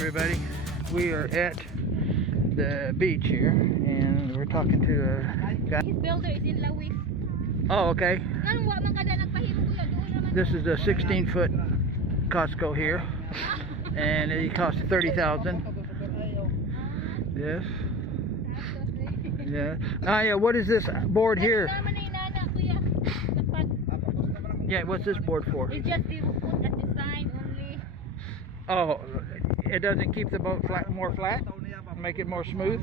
everybody, we are at the beach here and we're talking to a guy. His builder is in Lawis. Oh, okay. This is a 16-foot Costco here and it costs 30,000. Yes. Yeah. Yeah, what is this board here? Yeah, what's this board for? It's just the put at the sign only. Oh, it doesn't keep the boat more flat? Make it more smooth?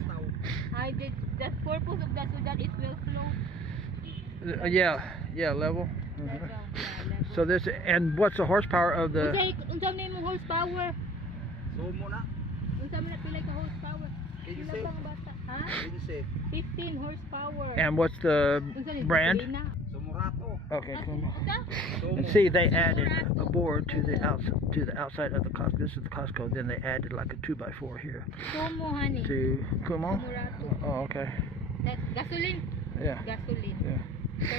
I did the purpose of that so that it will flow. Yeah, level. So this, and what's the horsepower of the? Unsa man mo horsepower? Unsa man pila ka horsepower? Ha? 15 horsepower. And what's the brand? Okay, cool. And see, they added a board to the outside of the Costco. This is the Costco. Then they added like a 2x4 here. Kumo, honey. To Kumo? Oh, okay. That's gasoline. Yeah. Gasoline. Yeah.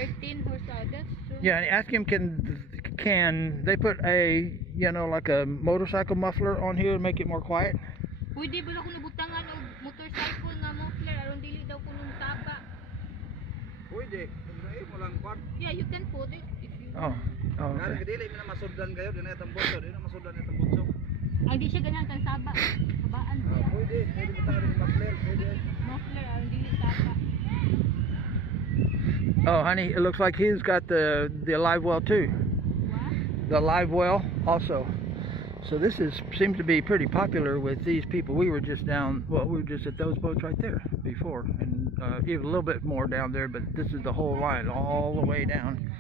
13 horsepower. That's true. Yeah, and ask him, can they put a, you know, like a motorcycle muffler on here to make it more quiet? Pwede ba ako nabutangan og motorcycle nga muffler aron dili daw kuno taba? Pwede. Yeah, you can put it if you Oh, okay. Dili mo na masudlan kayo, di na itong botso, di na masudlan itong botso. Ay, di siya ganang kan saba. Sabaan siya. Pwede mo tayo ng muffler, pwede. Muffler aron dili taba. Oh, honey, it looks like he's got the live well too. What? The live well also. So this seems to be pretty popular with these people. We were just at those boats right there before, and even a little bit more down there, but this is the whole line all the way down.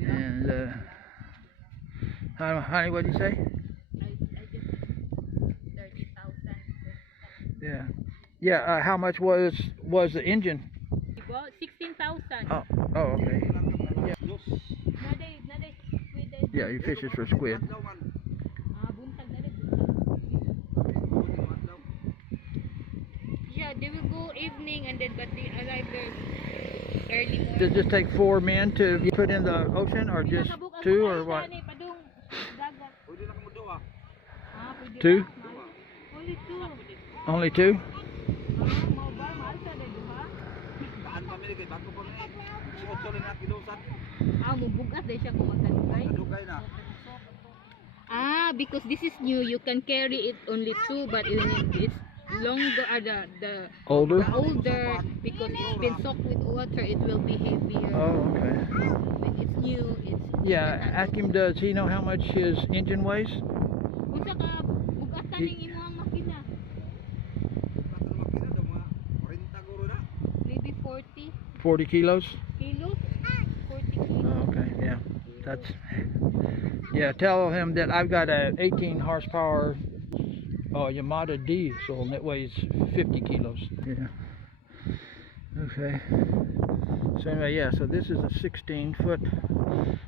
And honey, what did you say? I just 30,000. Yeah. How much was the engine? Well, 16,000. Oh, okay. Yeah. Naday squid. Yeah, he fishes for squid. Buntag na rin. Yeah, they will go evening and then but they arrive there early morning. Does it just take 4 men to put in the ocean, or just 2, or what? 2? Only 2? Mubugat dahil siya kung magkanugay. Because this is new, you can carry it only 2, but it's longer, the older, because it's been soaked with water, it will be heavier. Oh, okay. When it's new, Yeah, ask him, does he know how much his engine weighs? Unsa ka bugatan ning imong makina? Maybe 40 kilos? kilos? 40 kilos. Oh, okay, yeah. Tell him that I've got a 18 horsepower Yamaha diesel and it weighs 50 kilos. Yeah. Okay. So anyway, yeah, so this is a 16-foot.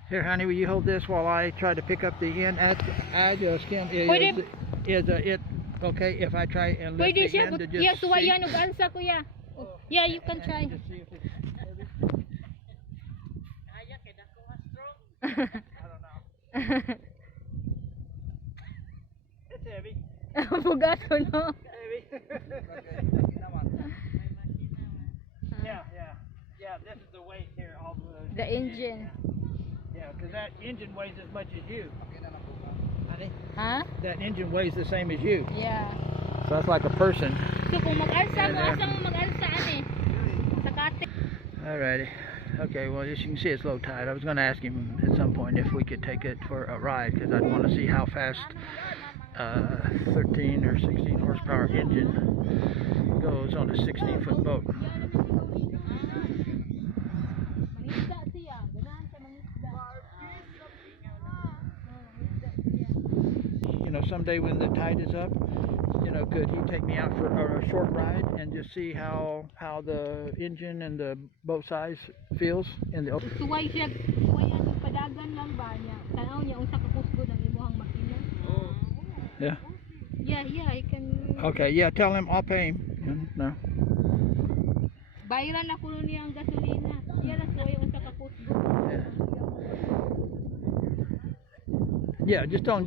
Here, honey, will you hold this while I try to pick up the end? I just can't. Is it okay if I try and lift the end to just see? Suwayan og alsa kuya. Yeah, you can try. Just see if I don't know. It's heavy. Bugato no. Heavy. Yeah, this is the weight here. All the engine. Yeah, because that engine weighs as much as you. Honey? Huh? That engine weighs the same as you. Yeah. So that's like a person. So kung mag-alsa mo, asa mo mag-alsa ani? Sa kate. Alrighty. Okay, well, as you can see, it's low tide. I was going to ask him at some point if we could take it for a ride, because I'd want to see how fast 13 or 16 horsepower engine goes on a 16-foot boat. You know, someday when the tide is up, you know, could he take me out for a short ride and just see how the engine and the boat size feels in the ocean? Suway ang padagan lang ba niya? Tanaw niya unsa ka kusgo ng imong makina? Yeah. Yeah, I can. Okay, yeah, tell him I'll pay him. No. Bayaran ako niya ang gasolina. Iya ra suway unsa ka kusgo. Yeah, just 10,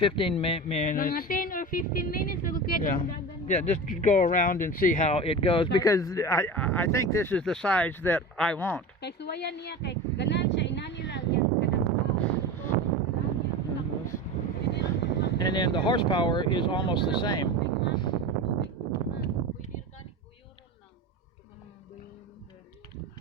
15 minutes. Mga 10 or 15 minutes to get Yeah. in Dagan. Yeah, just to go around and see how it goes, because I think this is the size that I want. Kay suwayan niya kay ganan siya inani lang yan And then the horsepower is almost the same.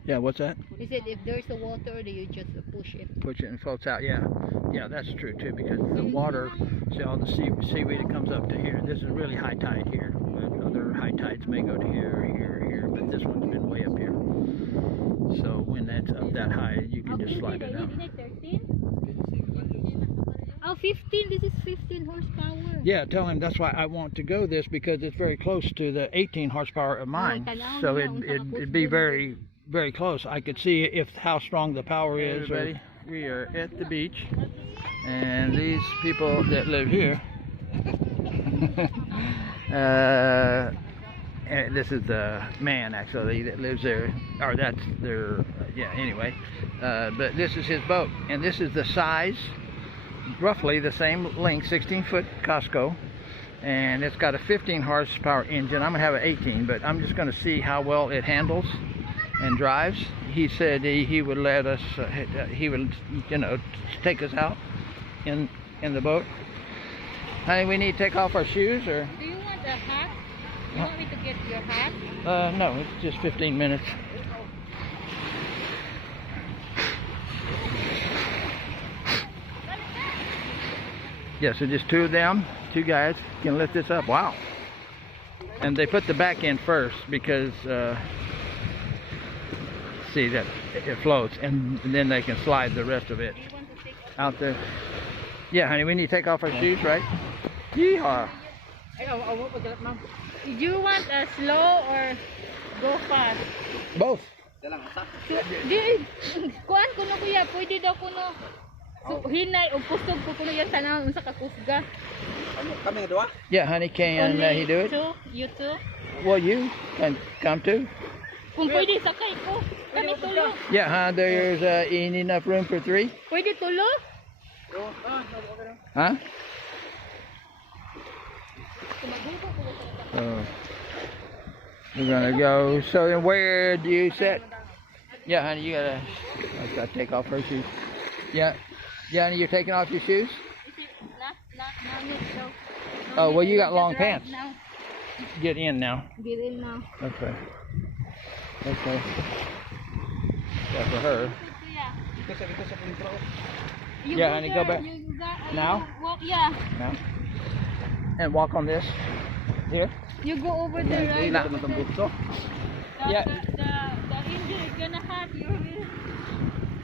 Yeah, what's that? He said if there's a water, you just push it. Push it and floats out. Yeah, yeah, that's true too, because the water, see all the seaweed that comes up to here. This is really high tide here. But other high tides may go to here, here, here, but this one's been way up here. So when that's up that high, you can just slide it out. Oh, 15. This is 15 horsepower. Yeah, tell him that's why I want to go this, because it's very close to the 18 horsepower of mine. So it'd be very, very close. I could see if how strong the power is. Everybody, we are at the beach, and these people that live here, and this is the man actually that lives there, or that's their, yeah, anyway, but this is his boat, and this is the size, roughly the same length, 16-foot Costco, and it's got a 15 horsepower engine. I'm gonna have an 18, but I'm just gonna see how well it handles and drives. He said he would let us, he would, you know, take us out in the boat. Honey, we need to take off our shoes, or? Do you want a hat? You want me to get your hat? No, it's just 15 minutes. Yeah, so just two of them, two guys can lift this up. Wow. And they put the back end first because see that it floats, and then they can slide the rest of it out there. Yeah, honey, we need to take off our shoes, right? Yeehaw. Do you want a slow or go fast? Both. Kuan kuno kuya, pwede daw kuno. So, hinay o kusog ko kuno yan sana unsa ka kusga. Kami nga dua? Yeah, honey, can he do it? You too? Well, you can come too. Kung pwede sakay ko. Kami tulo. Yeah, there's enough room for three. Pwede tulo? Huh? So we're gonna go. So then, where do you sit? Yeah, honey, you gotta. I gotta take off her shoes. Yeah, yeah, honey, you're taking off your shoes. Oh, well, you got long pants. Get in now. Get in now. Okay. Okay. Yeah, for her. Yeah, honey, go back. Now? Yeah. Now. And walk on this. Here. You go over there, right? Yeah. The engine is gonna hurt your wheel.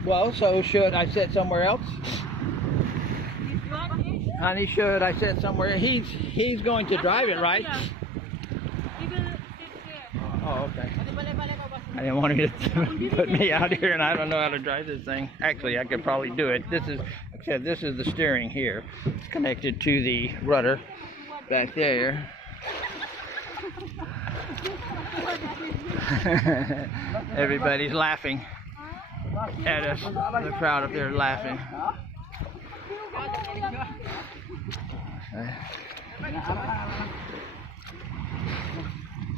Well, so should I sit somewhere else? You want it? Honey, should I sit somewhere? He's going to drive it, right? Yeah. He will sit there. Oh, okay. I didn't want him to put me out here, and I don't know how to drive this thing. Actually, I could probably do it. This is, like I said, this is the steering here. It's connected to the rudder back there. Everybody's laughing at us. The crowd up there laughing.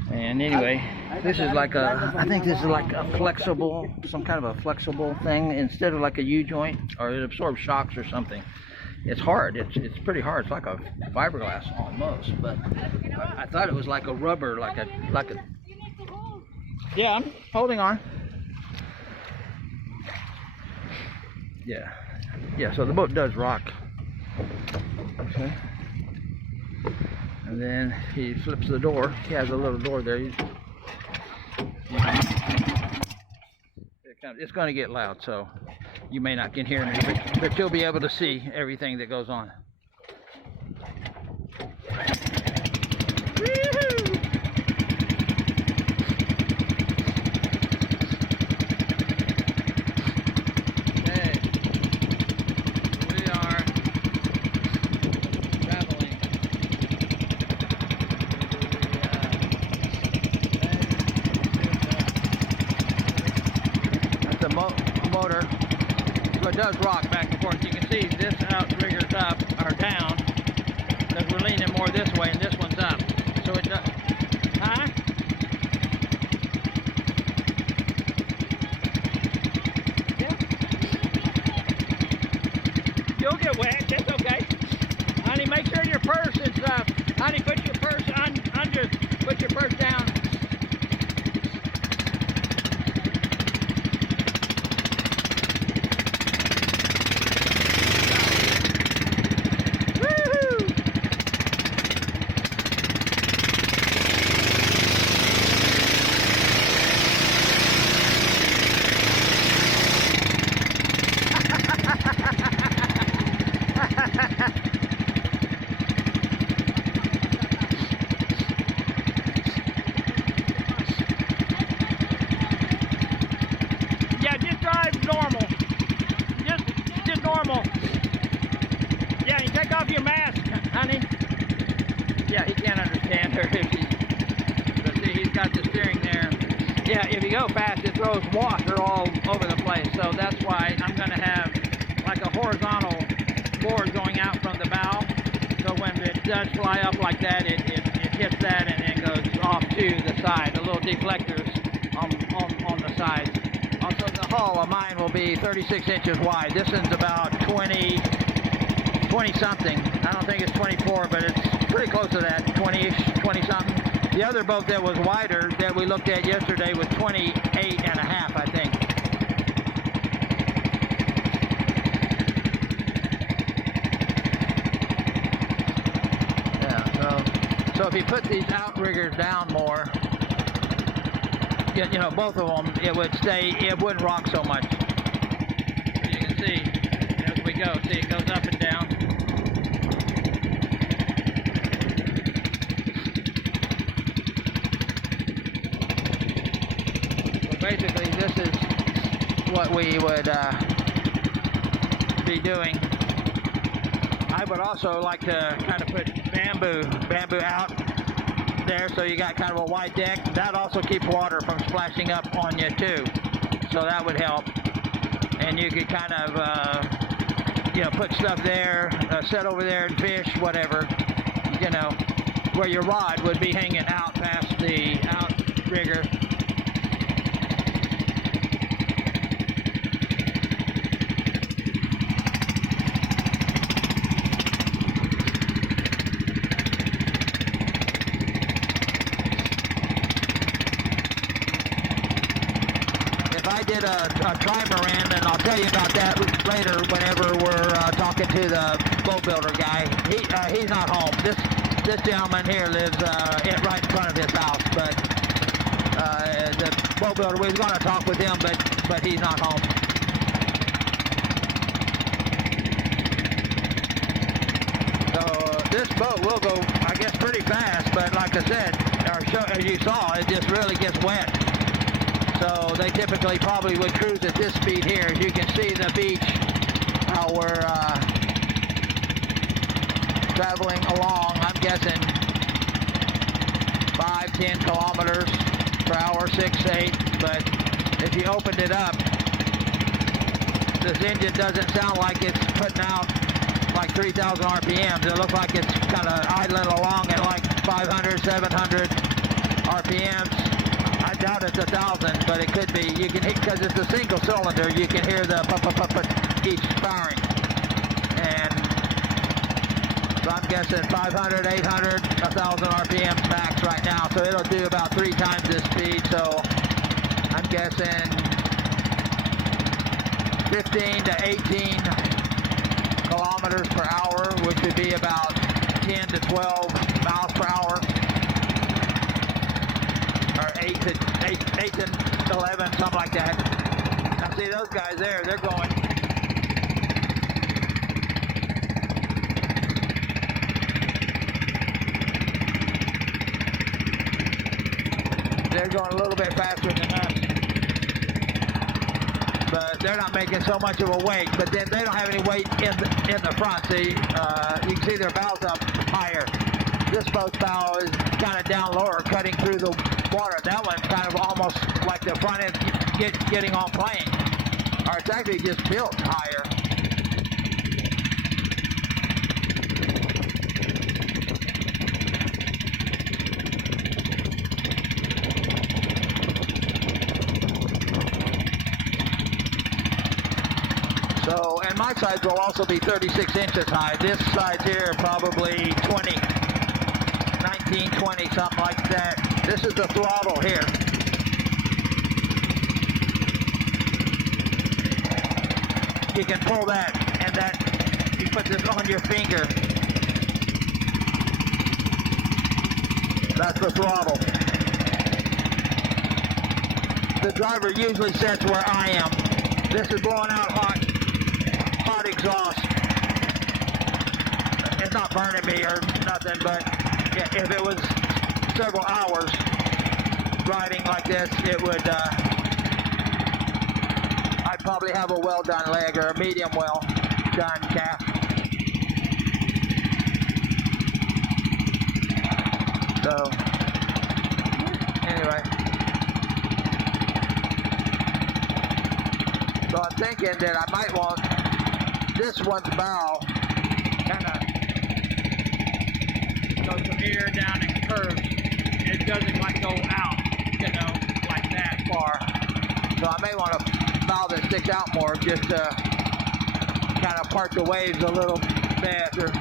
And anyway, this is like a, I think this is like a flexible, some kind of a flexible thing instead of like a U-joint, or it absorbs shocks or something. It's hard. It's pretty hard. It's like a fiberglass almost, but I thought it was like a rubber, like a. Yeah, I'm holding on. Yeah, yeah. So the boat does rock. Okay. And then he flips the door. He has a little door there. It's going to get loud, so you may not can hear me, but you'll be able to see everything that goes on. Motor, so it does rock back and forth. You can see this outrigger's up or down because we're leaning more this way. honey? Yeah, he can't understand her if he. But see, he's got the steering there. Yeah, if you go fast, it throws water all over the place. So that's why I'm going to have like a horizontal board going out from the bow. So when it does fly up like that, it hits that and then goes off to the side. The little deflectors on the sides. Also, the hull of mine will be 36 inches wide. This one's about 20 something. I don't think it's 24, but it's pretty close to that, 20-ish, 20 something. The other boat that was wider that we looked at yesterday was 28 and a half, I think. Yeah, so if you put these outriggers down more, you know, both of them, it wouldn't rock so much. You can see as we go, see it goes up and down. Basically, this is what we would be doing. I would also like to kind of put bamboo out there, so you got kind of a wide deck. That also keeps water from splashing up on you too, so that would help. And you could kind of you know, put stuff there, set over there and fish, whatever, you know, where your rod would be hanging out past the outrigger. Did a trimaran, and I'll tell you about that later whenever we're talking to the boat builder guy. He's not home. This gentleman here lives right in front of his house, but the boat builder, we was going to talk with him, but he's not home. So this boat will go, I guess, pretty fast, but like I said, as you saw, it just really gets wet. So they typically probably would cruise at this speed here. As you can see the beach, how we're traveling along, I'm guessing 5-10 kilometers per hour, 6-8. But if you opened it up, this engine doesn't sound like it's putting out like 3,000 RPMs. It looks like it's kind of idling along at like 500, 700 RPMs. I doubt it's 1,000, but it could be. You can hit, because it's a single cylinder, you can hear the each firing. And so I'm guessing 500, 800, 1,000 RPM max right now. So it'll do about 3 times this speed. So I'm guessing 15 to 18 kilometers per hour, which would be about 10 to 12 miles per hour. Or 8 to 11, something like that. Now see those guys there, they're going. They're going a little bit faster than us. But they're not making so much of a wake, but then they don't have any weight in the front. See, you can see their bows up higher. This boat's bow is kind of down lower, cutting through the water. That one's kind of almost like the front end getting on plane. Or it's actually just built higher. So, and my sides will also be 36 inches high. This side here probably 20. 19, 20, something like that. This is the throttle here. You can pull that, and that, you put this on your finger. That's the throttle. The driver usually sits where I am. This is blowing out hot exhaust. It's not burning me or nothing, but if it was several hours riding like this, it would, I'd probably have a well-done leg or a medium well-done calf. So anyway, so I'm thinking that I might want this one's bow kind of goes from here down and curves. It doesn't like go out, you know, like that far. So I may want a bow that sticks out more, just to kind of part the waves a little faster.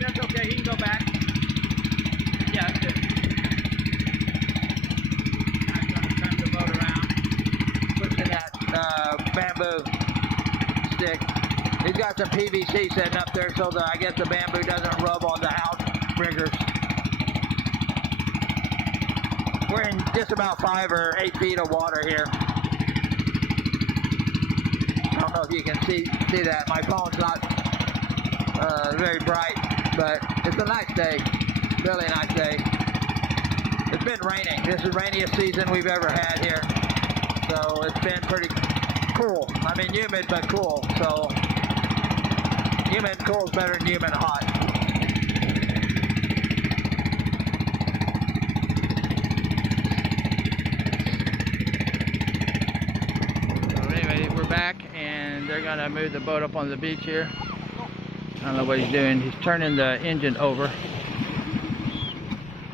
That's okay, he can go back. Yeah, that's good. I'm going to turn the boat around, pushing that bamboo stick. He's got some PVC setting up there so that I guess the bamboo doesn't rub on the outriggers. We're in just about 5 or 8 feet of water here. I don't know if you can see that. My phone's not very bright, but it's a nice day, really nice day. It's been raining. This is the rainiest season we've ever had here, so it's been pretty cool. I mean, humid but cool. So humid cool is better than humid hot. So anyway, we're back, and they're gonna move the boat up on the beach here. I don't know what he's doing. He's turning the engine over.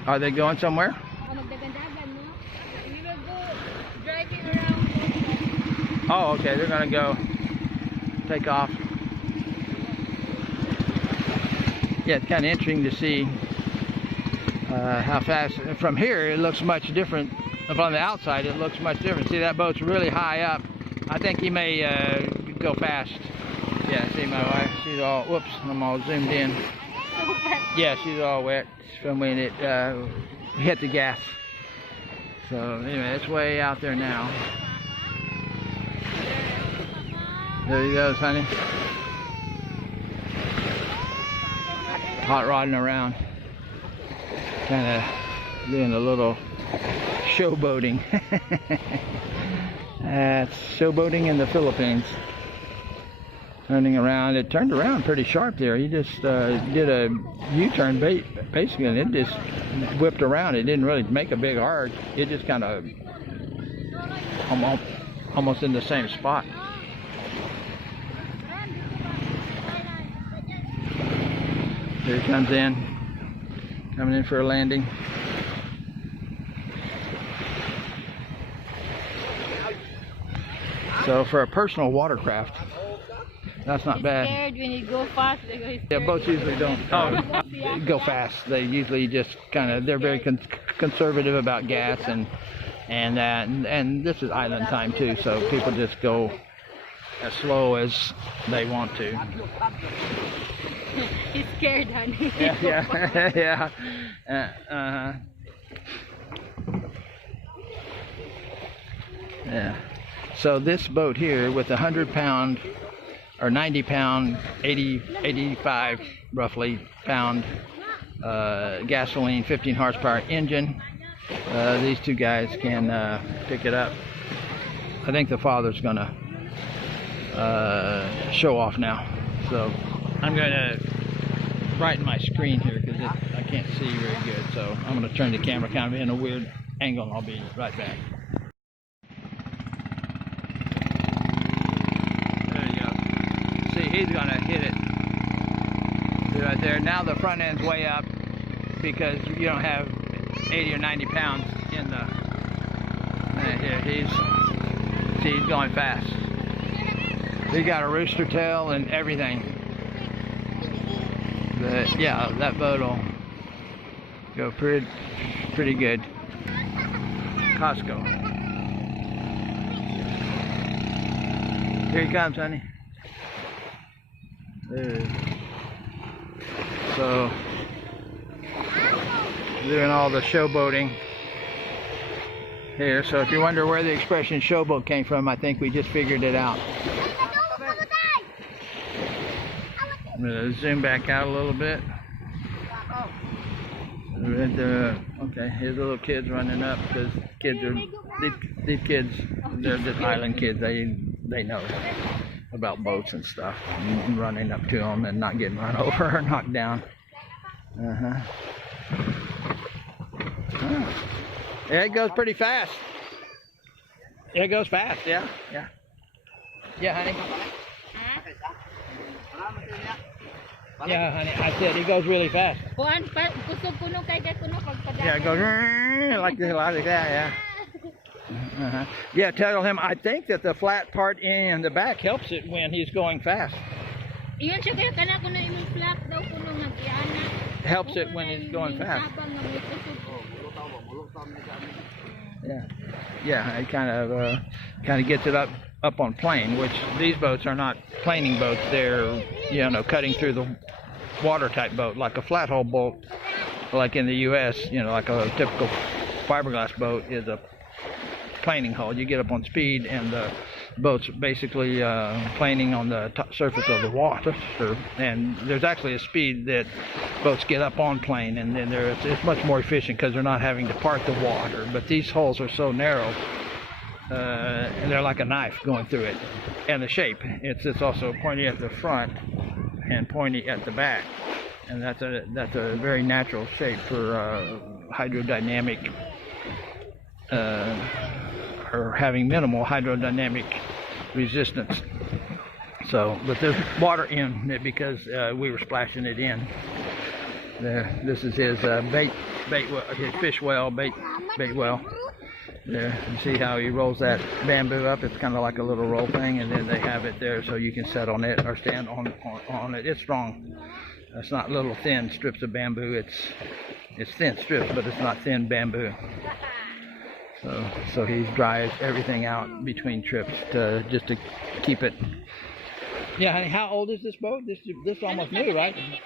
Are they going somewhere? Oh, okay. They're going to go take off. Yeah, it's kind of interesting to see how fast. From here, it looks much different. From the outside, it looks much different. See, that boat's really high up. I think he may go fast. Yeah, see my wife, she's all, whoops, I'm all zoomed in. Yeah, she's all wet from when it hit the gas. So anyway, it's way out there now. There he goes, honey. Hot rodding around. Kind of doing a little showboating. That's showboating in the Philippines. Turning around, it turned around pretty sharp there. He just did a U-turn basically, and it just whipped around. It didn't really make a big arc. It just kind of almost in the same spot. Here he comes in, coming in for a landing. So for a personal watercraft, that's not bad. Scared when you go fast. Yeah, boats usually don't go fast. They usually just kind of, they're very conservative about gas and that. And this is island time too, so people just go as slow as they want to. He's scared, honey. Yeah. Yeah. So this boat here with 100-pound or 90-pound, 85 roughly pound gasoline, 15 horsepower engine. These two guys can pick it up. I think the father's gonna show off now. So I'm gonna brighten my screen here because I can't see very good. So I'm gonna turn the camera kind of in a weird angle, and I'll be right back. He's gonna hit it right there. Now the front end's way up because you don't have 80 or 90 pounds in the. Here he's going fast. He's got a rooster tail and everything. But yeah, that boat will go pretty good. Costco. Here he comes, honey. So doing all the showboating here. So if you wonder where the expression showboat came from, I think we just figured it out. I'm going to zoom back out a little bit. Okay, here's the little kids running up because kids are these kids. They're just island kids. They know about boats and stuff, and running up to them and not getting run over or knocked down. Oh. Yeah, it goes pretty fast. Yeah, it goes fast. Yeah. Yeah, honey. Yeah, honey. I said it goes really fast. Yeah, it goes like that. Yeah. Yeah, tell him I think that the flat part in the back helps it when he's going fast. Helps it when he's going fast. Yeah, it kind of gets it up on plane, which these boats are not planing boats. They're cutting through the water type boat, like a flat hull boat, like in the U.S. Like a typical fiberglass boat is a planing hull. You get up on speed, and the boat's basically planing on the surface of the water. And there's actually a speed that boats get up on plane, and then it's much more efficient because they're not having to part the water. But these hulls are so narrow, and they're like a knife going through it. And the shape, it's also pointy at the front and pointy at the back, and that's a very natural shape for hydrodynamic. Or having minimal hydrodynamic resistance. So, but there's water in it because we were splashing it in. There, this is his his fish well, bait well. There, you see how he rolls that bamboo up? It's kind of like a little roll thing, and then they have it there so you can set on it or stand on it. It's strong. It's not little thin strips of bamboo. It's thin strips, but it's not thin bamboo. So he dries everything out between trips just to keep it. Yeah, honey, how old is this boat? This almost new, right? 18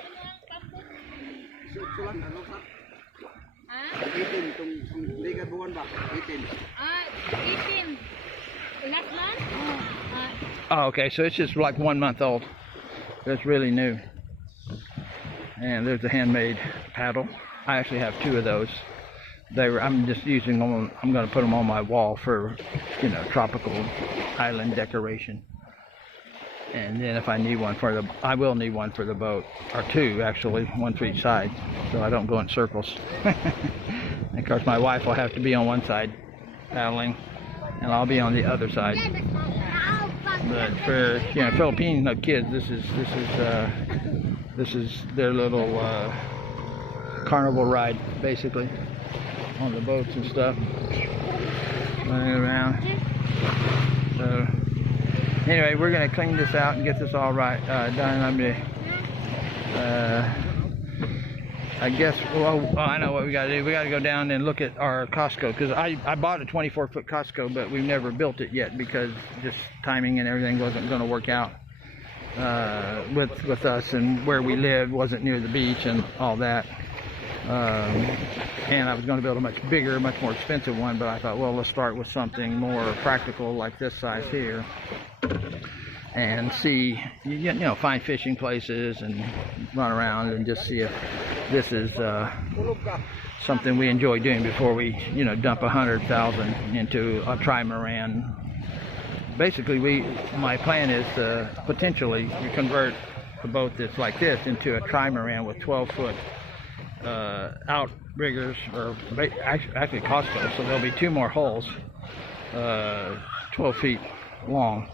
last month. Oh, okay, so it's just like 1 month old. That's really new. And there's a handmade paddle. I actually have 2 of those. I'm just using them. I'm going to put them on my wall for, tropical island decoration. And then if I need one I will need one for the boat, or 2 actually, 1 for each side, so I don't go in circles. And of course, my wife will have to be on one side paddling, and I'll be on the other side. But for Filipino kids, this is their little carnival ride, basically. On the boats and stuff, running around. So anyway, we're gonna clean this out and get this all right done. I guess. Well, I know what we gotta do. We gotta go down and look at our Costco, because I bought a 24-foot Costco, but we've never built it yet because just timing and everything wasn't going to work out with us, and where we lived wasn't near the beach and all that. And I was going to build a much bigger, much more expensive one, but I thought, well, let's start with something more practical like this size here, and see, find fishing places and run around and just see if this is something we enjoy doing before we, dump $100,000 into a trimaran. Basically, my plan is to potentially convert a boat that's like this into a trimaran with 12-foot outriggers, or actually Costco, so there'll be 2 more hulls, 12 feet long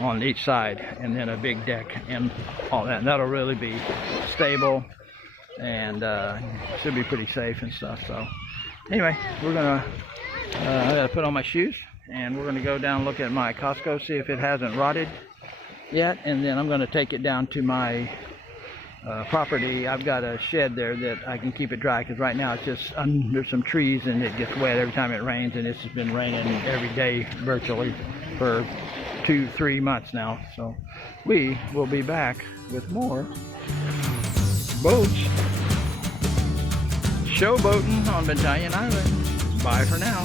on each side, and then a big deck and all that. And that'll really be stable and should be pretty safe and stuff. So anyway, we're gonna I gotta put on my shoes, and we're gonna go down and look at my Costco, see if it hasn't rotted yet, and then I'm gonna take it down to my property. I've got a shed there that I can keep it dry, because right now it's just under some trees and it gets wet every time it rains, and it's just been raining every day virtually for 2-3 months now. So we will be back with more boats showboating on Bantayan Island. Bye for now.